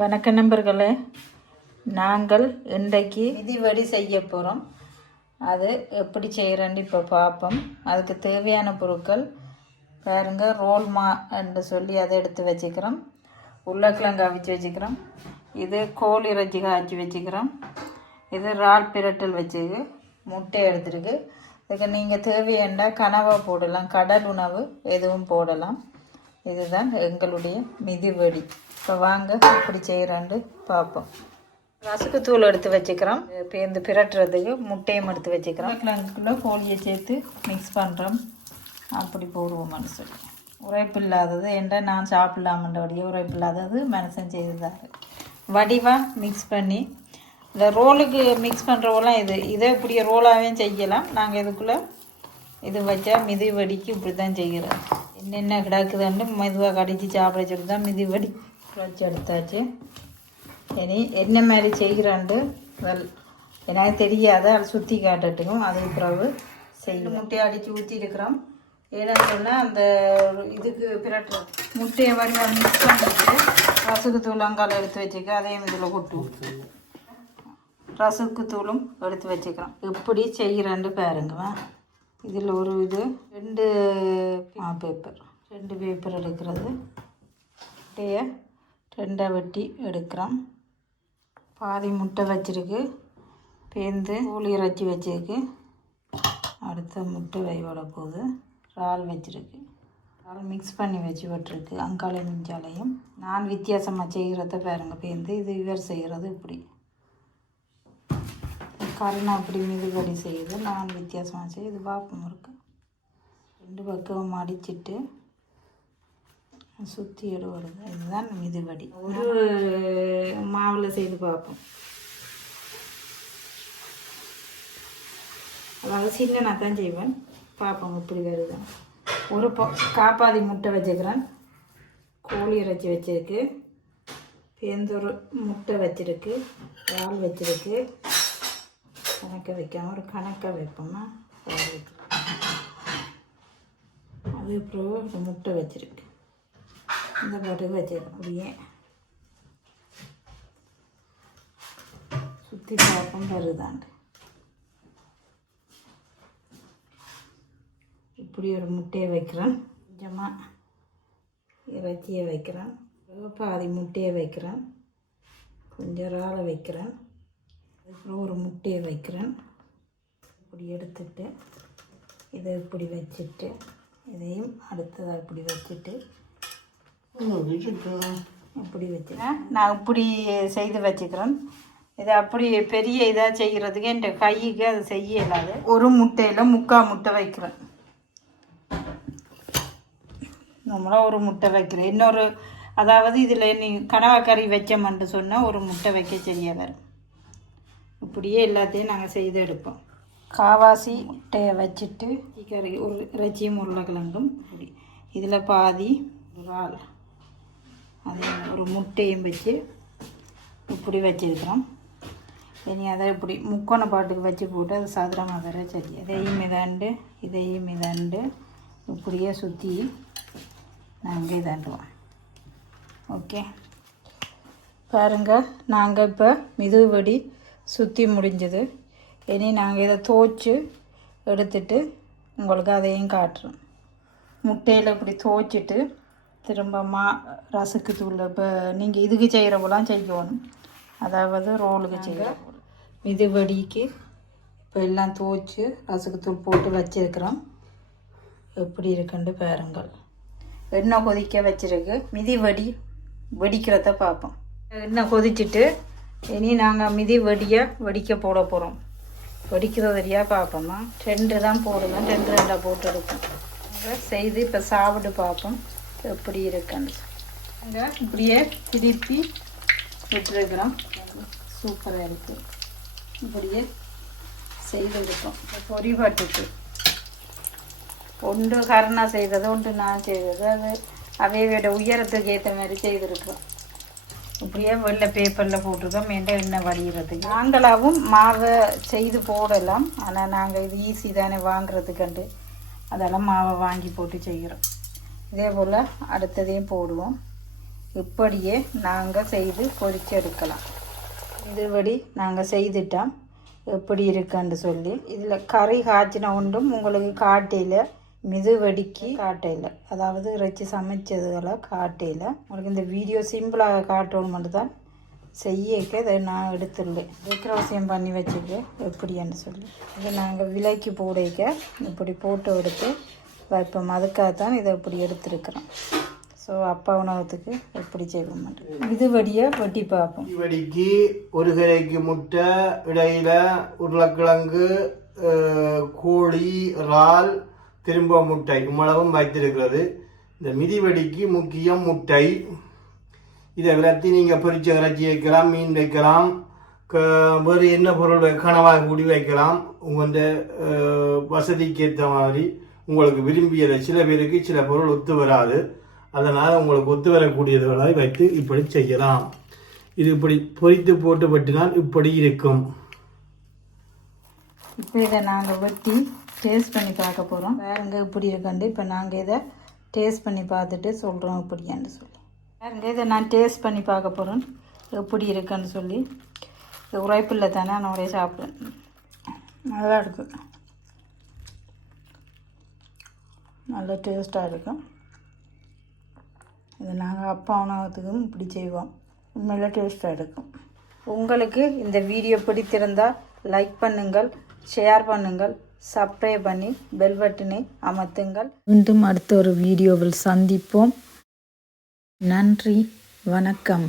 வணக்க நண்பர்களே நாங்கள் இன்றைக்கு மிதிவடி செய்ய போகிறோம் அது எப்படி செய்கிறேன்னு இப்போ பார்ப்போம் அதுக்கு தேவையான பொருட்கள் பாருங்க ரோல் மா என்று சொல்லி அதை எடுத்து வச்சுக்கிறோம். உருளைக்கிழங்கு அவிச்சு வச்சுக்கிறோம். இது கோழி இறைச்சி காய்ச்சி வச்சுக்கிறோம். இது இறால் பிரட்டல் வச்சுக்கு முட்டை எடுத்துருக்கு. இதுக்கு நீங்கள் தேவையாண்டா கனவாக போடலாம் கடல் உணவு எதுவும் போடலாம். இதுதான் எங்களுடைய மிதிவெடி இப்போ வாங்க இப்படி செய்கிறாண்டு பார்ப்போம் ரசுக்கு தூள் எடுத்து வச்சுக்கிறோம். பேருந்து பிரட்டுறதுக்கு முட்டையும் எடுத்து வச்சுக்கிறோம். கிழங்குக்குள்ளே கோழியை சேர்த்து மிக்ஸ் பண்ணுறோம் அப்படி போடுவோம்னு சொல்லி உரைப்பு இல்லாதது என்ற நான் சாப்பிடலாமன்றபடியே உரைப்பு இல்லாதது மனுஷன் செய்ததாக வடிவாக மிக்ஸ் பண்ணி இந்த ரோலுக்கு மிக்ஸ் பண்ணுறவெல்லாம் இது இதை இப்படியே ரோலாகவே செய்யலாம். நாங்கள் இதுக்குள்ளே இது வச்சா மிதி வடிக்கு இப்படி தான் செய்கிறோம் என்னென்ன கிடக்குதுன்னு மெதுவாக கடிச்சு சாப்பிட சொல்லி தான் மிதி வடி குழச்சி எடுத்தாச்சு. இனி என்ன மாதிரி செய்கிறாண்டு எனக்கு தெரியாத அதை சுற்றி காட்டட்டுக்கும் அதுக்கு பிறகு செய்யணும் முட்டையை அடித்து ஊற்றிருக்கிறோம் ஏன்னு சொன்னால் அந்த இதுக்கு பிறட்டு முட்டையை வடிவாக மிக்ஸ் பண்ணிட்டு ரசுக்கு எடுத்து வச்சுக்க அதையும் இதில் கொட்டு. ரசுக்கு தூளும் எடுத்து வச்சுக்கிறோம் எப்படி செய்கிறேன்னு பாருங்கம்மா. இதில் ஒரு இது ரெண்டு பேப்பர் ரெண்டு பேப்பர் எடுக்கிறது. முட்டையை ரெண்டாக வெட்டி எடுக்கிறோம் பாதி முட்டை வச்சிருக்கு பேந்து கோழி இறைச்சி வச்சிருக்கு. அடுத்த முட்டை வைவோட போகுது. இறால் வச்சிருக்கு. இறால் மிக்ஸ் பண்ணி வச்சு விட்டுருக்கு. அங்காலையும் மிஞ்சாலையும் நான் வித்தியாசமாக செய்கிறத பாருங்கள் பேந்து. இது இவர் செய்கிறது இப்படி. கருணை அப்படி மிதுபடி செய்யுது நான் வித்தியாசமாக செய்யுது பாப்பம் இருக்கு ரெண்டு பக்கம் அடிச்சிட்டு சுற்றி எடுவது இதுதான் மிதுபடி ஒரு மாவில் செய்து பார்ப்போம். அதாவது சின்ன தான் செய்வேன். பார்ப்போம் இப்படி வருது. ஒரு பொ காப்பாதி முட்டை வச்சுக்கிறேன். கோழி இறைச்சி வச்சிருக்கு. பேந்தூர் முட்டை வச்சுருக்கு. பால் வச்சுருக்கு. கணக்கை வைக்காமல் ஒரு கணக்கை வைப்போம்னா அது அப்புறம் ஒரு முட்டை வச்சுருக்கு. இந்த பாட்டுக்கு வச்சிருக்கோம் அப்படியே. சுற்றி பார்ப்போம் வருதாண்டு இப்படி ஒரு முட்டையை வைக்கிறேன் கொஞ்சமாக இறைச்சியை வைக்கிறேன் பாதி முட்டையை வைக்கிறேன் கொஞ்சம் இறாலை வைக்கிறேன் அதுக்கப்புறம் ஒரு முட்டையை வைக்கிறேன். இப்படி எடுத்துட்டு இதை இப்படி வச்சுட்டு இதையும் அடுத்ததாக இப்படி வச்சுட்டு இப்படி வச்சுக்கிறேன் நான் இப்படி செய்து வச்சுக்கிறேன். இதை அப்படி பெரிய இதாக செய்கிறதுக்கு என் கைக்கு அது செய்ய இல்லாது ஒரு முட்டையில் முக்கால் முட்டை வைக்கிறேன். நம்மளும் ஒரு முட்டை வைக்கிறேன். இன்னொரு அதாவது இதில் நீ கனவா கறி வச்சோம்னு சொன்னால் ஒரு முட்டை வைக்க சரியாக வரும் இப்படியே எல்லாத்தையும் நாங்கள் செய்து எடுப்போம். காவாசி முட்டையை வச்சுட்டு கறி ஒரு இறைச்சியும் உருளைக்கிழங்கும் இப்படி இதில் பாதி இறால். அது ஒரு முட்டையும் வச்சு இப்படி வச்சிருக்கிறோம். இனி அதை இப்படி முக்கோண பாட்டுக்கு வச்சு போட்டு அது சதுரமாக வர சரி. இதையும் இதாண்டு இதையும் இதாண்டு இப்படியே சுற்றி நாங்கள் இதாண்டுவோம். ஓகே? பாருங்க நாங்கள் இப்போ மிதுவடி சுற்றி முடிஞ்சது. இனி நாங்கள் இதை துவைச்சு எடுத்துட்டு உங்களுக்கு அதையும் காட்டுறோம். முட்டையில் இப்படி துவைச்சிட்டு திரும்ப மா ரசுக்கு தூள் இப்போ நீங்கள் இதுக்கு செய்கிற போலாம் செய்யணும். அதாவது ரோலுக்கு செய்கிற போல் மிதுவடிக்கு இப்போ எல்லாம் துவைச்சு ரசுக்கு தூள் போட்டு வச்சிருக்கிறோம். எப்படி இருக்குன்னு பாருங்கள். எண்ணெய் கொதிக்க வச்சிருக்கு. மிதி வடி வெடிக்கிறத பார்ப்போம். எண்ணெய் கொதிச்சிட்டு இனி நாங்கள் மிதி வடியை வடிக்க போட போகிறோம் வெடிக்கிறதையா பார்ப்போமா ரெண்டு தான் போடுவேன் ரெண்டு ரெண்டாக போட்டு எடுப்போம். செய்து இப்போ சாப்பிட்டு பார்ப்போம் எப்படி இருக்குன்னு. அங்கே இப்படியே திருப்பி விட்டுருக்குறோம். சூப்பராக இருக்குது இப்படியே செய்து எடுப்போம் பொறிபாட்டுக்கு ஒன்று கருணா செய்தது ஒன்று நான் செய்தது. அது அவையோட உயரத்துக்கு ஏற்ற மாதிரி செய்திருக்கிறோம். இப்படியே வெள்ளை பேப்பரில் போட்டிருக்கோம். மெண்டை எண்ணெய் வடிகிறதுக்கு நாங்களாகவும் மாவை செய்து போடலாம். ஆனால் நாங்கள் இது ஈஸி தானே வாங்குறதுக்கண்டு. அதெல்லாம் மாவை வாங்கி போட்டு செய்கிறோம். இதே போல் அடுத்ததையும் போடுவோம். இப்படியே நாங்கள் செய்து பொரிச்செடுக்கலாம் இதுபடி நாங்கள் செய்துட்டோம் எப்படி இருக்குன்னு சொல்லி. இதில் கறி காய்ச்சின ஒன்றும் உங்களுக்கு காட்டையில் மிதுவடிக்கு காட்டையில். அதாவது இறைச்சி சமைச்சதுகளை காட்டையில். உங்களுக்கு இந்த வீடியோ சிம்பிளாக காட்டணும் மட்டும் தான் செய்யக்க இதை நான் எடுத்துள்ளேன் டெக்கரேஷன் பண்ணி வச்சுக்க. எப்படின்னு சொல்லி. இதை நாங்கள் விலைக்கு போடைக்க இப்படி போட்டு எடுத்து வைப்போம் அதுக்காகத்தான் இதை இப்படி எடுத்துருக்குறோம். ஸோ அப்பா உணவத்துக்கு எப்படி செய்வோம் இது வழியாக வெட்டி பார்ப்போம். வெடிக்கு ஒரு கரைக்கு முட்டை இடையில உருளைக்கிழங்கு கோழி இறால் திரும்ப முட்டை. இவ்வளவும் வைத்திருக்கிறது. இந்த மிதிவெடிக்கு முக்கியம் முட்டை. இதை விளத்தி நீங்கள் பொரிச்ச இறைச்சி வைக்கலாம் மீன் வைக்கலாம் க வேறு என்ன பொருள் கனவாக கூடி வைக்கலாம். உங்கள் வசதிக்கு ஏற்ற மாதிரி உங்களுக்கு விரும்பியதை சில பேருக்கு சில பொருள் ஒத்து வராது. அதனால் உங்களுக்கு ஒத்து வரக்கூடியதுகளை வைத்து இப்படி செய்யலாம். இது இப்படி பொரித்து போட்டு வெட்டினால் இப்படி இருக்கும். இப்போ இதை நாங்கள் வெட்டி டேஸ்ட் பண்ணி பார்க்க போகிறோம் பாருங்க இப்படி இருக்கண்டு. இப்போ நாங்கள் இதை டேஸ்ட் பண்ணி பார்த்துட்டு சொல்கிறோம் இப்படியான்னு சொல்லி. பாருங்க இதை நான் டேஸ்ட் பண்ணி பார்க்க போகிறேன் எப்படி இருக்குன்னு சொல்லி. இது உரைப்பில்லை தானே நான் ஒரே சாப்பிடுவேன் நல்லா இருக்கு. நல்ல டேஸ்ட்டாக இருக்கும் இது நாங்கள் அப்பா உணவத்துக்கும் இப்படி செய்வோம். உண்மையில டேஸ்ட்டாக இருக்கும் உங்களுக்கு இந்த வீடியோ பிடித்திருந்தால் லைக் பண்ணுங்கள் ஷேர் பண்ணுங்கள். சப்ஸ்கிரைப் பண்ணி பெல் பட்டனை அமர்த்துங்கள். மீண்டும் அடுத்த ஒரு வீடியோவில் சந்திப்போம். நன்றி வணக்கம்.